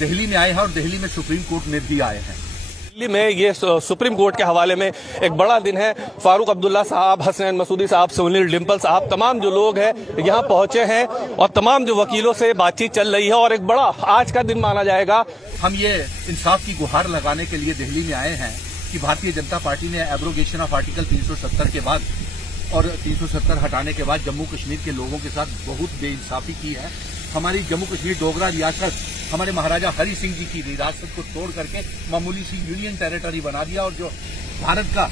दिल्ली में आए हैं और दिल्ली में सुप्रीम कोर्ट में भी आए हैं। दिल्ली में ये सुप्रीम कोर्ट के हवाले में एक बड़ा दिन है। फारूक अब्दुल्ला साहब, हसनैन मसूदी साहब, सुनील डिम्पल साहब, तमाम जो लोग हैं यहाँ पहुंचे हैं और तमाम जो वकीलों से बातचीत चल रही है और एक बड़ा आज का दिन माना जाएगा। हम ये इंसाफ की गुहार लगाने के लिए दिल्ली में आए हैं कि भारतीय जनता पार्टी ने एब्रोगेशन ऑफ आर्टिकल 370 के बाद और 370 हटाने के बाद जम्मू कश्मीर के लोगों के साथ बहुत बेइंसाफी की है। हमारी जम्मू कश्मीर डोगरा रियासत हमारे महाराजा हरि सिंह जी की विरासत को तोड़ करके मामूली सी यूनियन टेरिटरी बना दिया और जो भारत का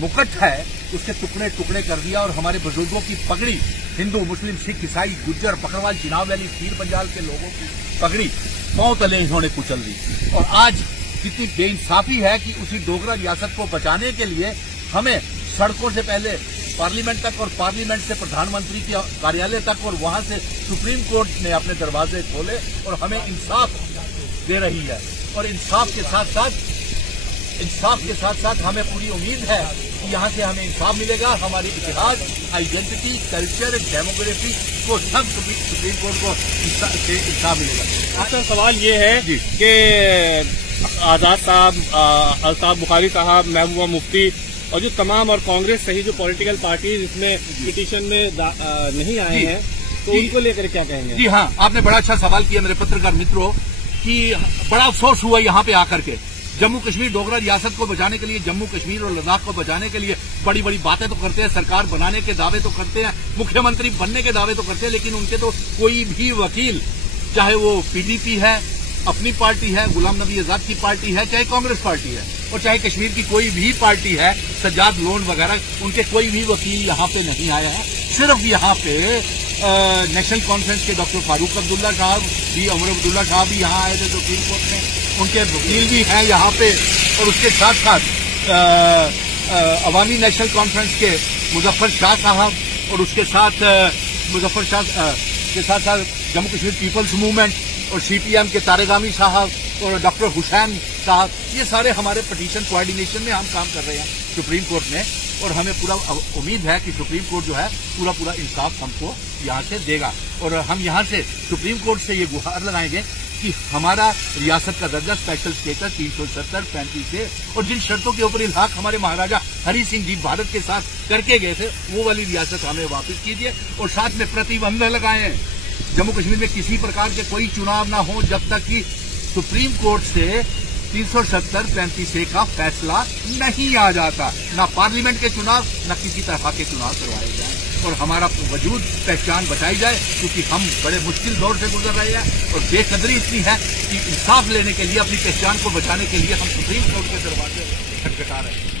मुकुट है उसके टुकड़े टुकड़े कर दिया और हमारे बुजुर्गों की पगड़ी, हिंदू, मुस्लिम, सिख, ईसाई, गुज्जर, बकरवाल, चिनाब वैली, पीर पंजाल के लोगों की पगड़ी पांव तले इन्होंने कुचल दी। और आज कितनी बेइंसाफी है कि उसी डोगरा रियासत को बचाने के लिए हमें सड़कों से पहले पार्लियामेंट तक और पार्लियामेंट से प्रधानमंत्री के कार्यालय तक और वहां से सुप्रीम कोर्ट ने अपने दरवाजे खोले और हमें इंसाफ दे रही है। और इंसाफ के साथ साथ हमें पूरी उम्मीद है कि यहाँ से हमें इंसाफ मिलेगा। हमारी इतिहास, आइडेंटिटी, कल्चर, डेमोग्राफी को सब सुप्रीम कोर्ट को इंसाफ मिलेगा। अच्छा, सवाल ये है कि आजाद साहब, अल्ताफ बुखारी साहब, महबूबा मुफ्ती और जो तमाम और कांग्रेस सही जो पॉलिटिकल पार्टी इसमें पिटीशन में नहीं आए हैं, तो उनको लेकर क्या कहेंगे? जी हाँ, आपने बड़ा अच्छा सवाल किया मेरे पत्रकार मित्रों कि बड़ा अफसोस हुआ यहाँ पे आकर के। जम्मू कश्मीर डोगरा रियासत को बचाने के लिए, जम्मू कश्मीर और लद्दाख को बचाने के लिए बड़ी बड़ी बातें तो करते हैं, सरकार बनाने के दावे तो करते हैं, मुख्यमंत्री बनने के दावे तो करते हैं, लेकिन उनके तो कोई भी वकील, चाहे वो पीडीपी है, अपनी पार्टी है, गुलाम नबी आजाद की पार्टी है, चाहे कांग्रेस पार्टी है और चाहे कश्मीर की कोई भी पार्टी है, सज्जाद लोन वगैरह, उनके कोई भी वकील यहाँ पे नहीं आया है। सिर्फ यहाँ पे नेशनल कॉन्फ्रेंस के डॉक्टर फारूक अब्दुल्ला साहब भी, उमर अब्दुल्ला साहब भी यहाँ आए थे सुप्रीम कोर्ट में, उनके वकील भी हैं यहाँ पे। और उसके साथ साथ अवामी नेशनल कॉन्फ्रेंस के मुजफ्फर शाह साहब और उसके साथ मुजफ्फर शाह के साथ साथ जम्मू कश्मीर पीपल्स मूवमेंट और सीपीएम के तारेगामी साहब और डॉक्टर हुसैन साहब, ये सारे हमारे पिटीशन कोऑर्डिनेशन में हम काम कर रहे हैं सुप्रीम कोर्ट में। और हमें पूरा उम्मीद है कि सुप्रीम कोर्ट जो है पूरा इंसाफ हमको यहाँ से देगा। और हम यहाँ से सुप्रीम कोर्ट से ये गुहार लगाएंगे कि हमारा रियासत का दर्जा, स्पेशल स्टेटस 370, 35 से और जिन शर्तों के ऊपर इल्हाक हमारे महाराजा हरि सिंह जी भारत के साथ करके गए थे, वो वाली रियासत हमें वापस कीजिए। और साथ में प्रतिबंध लगाएं, जम्मू कश्मीर में किसी प्रकार के कोई चुनाव ना हो जब तक कि सुप्रीम कोर्ट से 370, 35 का फैसला नहीं आ जाता। ना पार्लियामेंट के चुनाव, ना किसी तरह के चुनाव करवाए जाए और हमारा वजूद, पहचान बचाई जाए, क्योंकि हम बड़े मुश्किल दौर से गुजर रहे हैं और बेकदरी इतनी है कि इंसाफ लेने के लिए, अपनी पहचान को बचाने के लिए हम सुप्रीम कोर्ट के दरवाजे खटखटा रहे हैं।